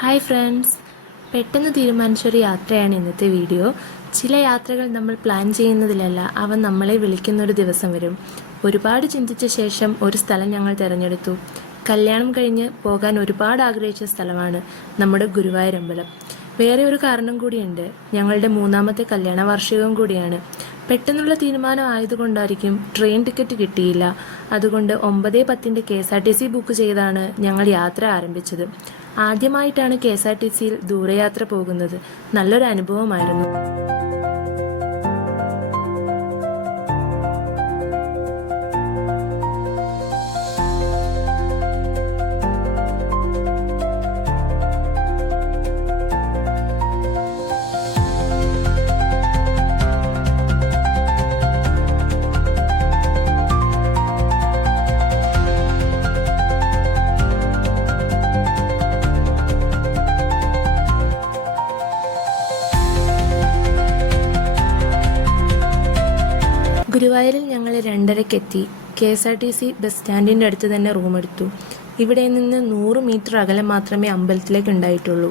Hi friends, പെട്ടെന്ന് തീരുമാനിച്ചൊരു യാത്രയാണ് ഇന്നത്തെ വീഡിയോ. ചില യാത്രകൾ നമ്മൾ പ്ലാൻ ചെയ്യുന്നതിലല്ല, അവ നമ്മളെ വിളിക്കുന്നൊരു ദിവസം വരും. ഒരുപാട് ചിന്തിച്ച ശേഷം ഒരു സ്ഥലം ഞങ്ങൾ തിരഞ്ഞെടുത്തു. കല്യാണം കഴിഞ്ഞ് പോകാൻ ഒരുപാട് ആഗ്രഹിച്ച സ്ഥലമാണ് നമ്മുടെ ഗുരുവായൂരമ്പലം. വേറെ ഒരു കാരണം കൂടിയുണ്ട്, ഞങ്ങളുടെ 3ാമത്തെ കല്യാണ വാർഷികവും കൂടിയാണ്. പെട്ടെന്നുള്ള തീരുമാനം ആയതുകൊണ്ടായിരിക്കും ട്രെയിൻ ടിക്കറ്റ് കിട്ടിയില്ല. അതുകൊണ്ട് 9:10 KSRTC ബുക്ക് ചെയ്താണ് ഞങ്ങൾ യാത്ര ആരംഭിച്ചത്. ആദ്യമായിട്ടാണ് KSRTCയിൽ ദൂരയാത്ര പോകുന്നത്. നല്ലൊരു അനുഭവമായിരുന്നു. ഗുരുവായൂരിൽ ഞങ്ങൾ 2:30-ക്ക് KSRTC ബസ് സ്റ്റാൻഡിൻ്റെ അടുത്ത് തന്നെ റൂമെടുത്തു. ഇവിടെ നിന്ന് 100 മീറ്റർ അകലം മാത്രമേ അമ്പലത്തിലേക്ക് ഉണ്ടായിട്ടുള്ളൂ.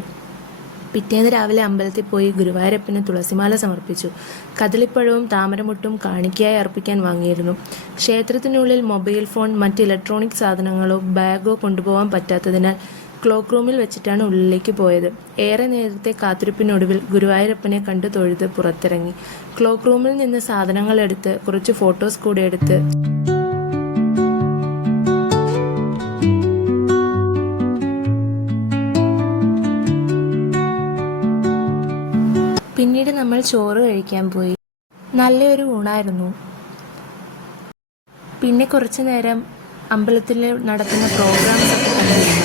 പിറ്റേന്ന് രാവിലെ അമ്പലത്തിൽ പോയി ഗുരുവായൂരപ്പന് തുളസിമാല സമർപ്പിച്ചു. കദളിപ്പഴവും താമരമുട്ടും കാണിക്കയായി അർപ്പിക്കാൻ വാങ്ങിയിരുന്നു. ക്ഷേത്രത്തിനുള്ളിൽ മൊബൈൽ ഫോൺ, മറ്റ് ഇലക്ട്രോണിക് സാധനങ്ങളോ ബാഗോ കൊണ്ടുപോകാൻ പറ്റാത്തതിനാൽ ക്ലോക്ക് റൂമിൽ വെച്ചിട്ടാണ് ഉള്ളിലേക്ക് പോയത്. ഏറെ നേരത്തെ കാത്തിരിപ്പിനൊടുവിൽ ഗുരുവായൂരപ്പനെ കണ്ടു തൊഴുത് പുറത്തിറങ്ങി. ക്ലോക്ക് റൂമിൽ നിന്ന് സാധനങ്ങൾ എടുത്ത് കുറച്ച് ഫോട്ടോസ് കൂടെ എടുത്ത് പിന്നീട് നമ്മൾ ചോറ് കഴിക്കാൻ പോയി. നല്ലൊരു ഊണായിരുന്നു. പിന്നെ കുറച്ചു നേരം അമ്പലത്തിൽ നടത്തുന്ന പ്രോഗ്രാംസ് ഒക്കെ കണ്ടിരുന്നു.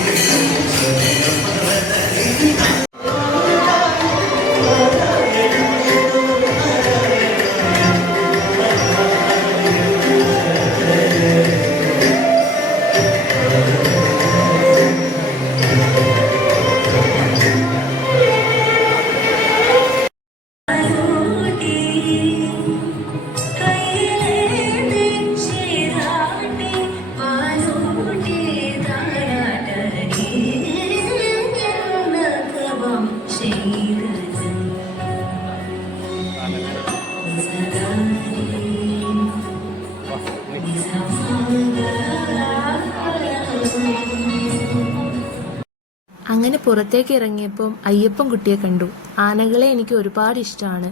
അങ്ങനെ പുറത്തേക്ക് ഇറങ്ങിയപ്പോൾ അയ്യപ്പൻ കുട്ടിയെ കണ്ടു. ആനകളെ എനിക്ക് ഒരുപാട് ഇഷ്ടമാണ്.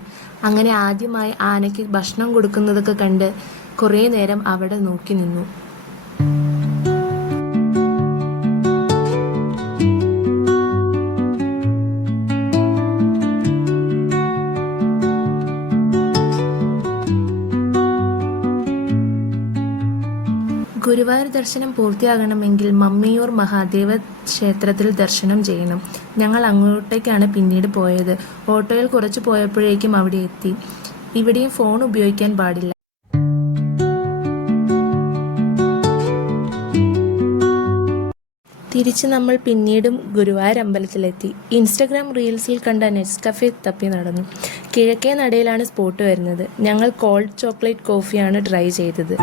അങ്ങനെ ആദ്യമായി ആനയ്ക്ക് ഭക്ഷണം കൊടുക്കുന്നതൊക്കെ കണ്ട് കുറേ നേരം അവിടെ നോക്കി നിന്നു. ഗുരുവായൂർ ദർശനം പൂർത്തിയാകണമെങ്കിൽ മമ്മിയൂർ മഹാദേവ ക്ഷേത്രത്തിൽ ദർശനം ചെയ്യണം. ഞങ്ങൾ അങ്ങോട്ടേക്കാണ് പിന്നീട് പോയത്. ഓട്ടോയിൽ കുറച്ച് പോയപ്പോഴേക്കും അവിടെ എത്തി. ഇവിടെയും ഫോൺ ഉപയോഗിക്കാൻ പാടില്ല. തിരിച്ച് നമ്മൾ പിന്നീടും ഗുരുവായൂർ അമ്പലത്തിലെത്തി. ഇൻസ്റ്റഗ്രാം റീൽസിൽ കണ്ട നെസ്കഫെ തപ്പി നടന്നു. കിഴക്കേ നടയിലാണ് സ്പോട്ട് വരുന്നത്. ഞങ്ങൾ കോൾഡ് ചോക്ലേറ്റ് കോഫിയാണ് ട്രൈ ചെയ്തത്.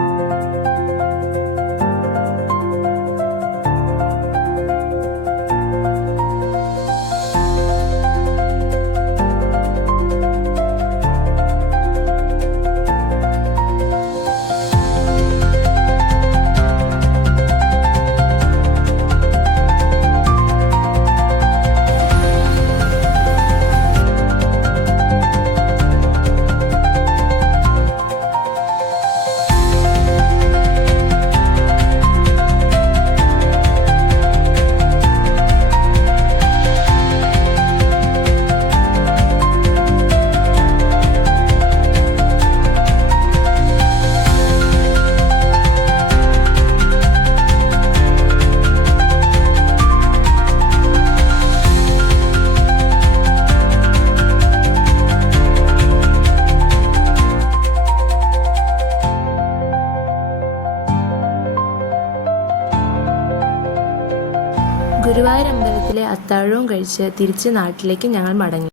ഗുരുവായൂർ അമ്പലത്തിലെ അത്താഴവും കഴിച്ച് തിരിച്ച് നാട്ടിലേക്ക് ഞങ്ങൾ മടങ്ങി.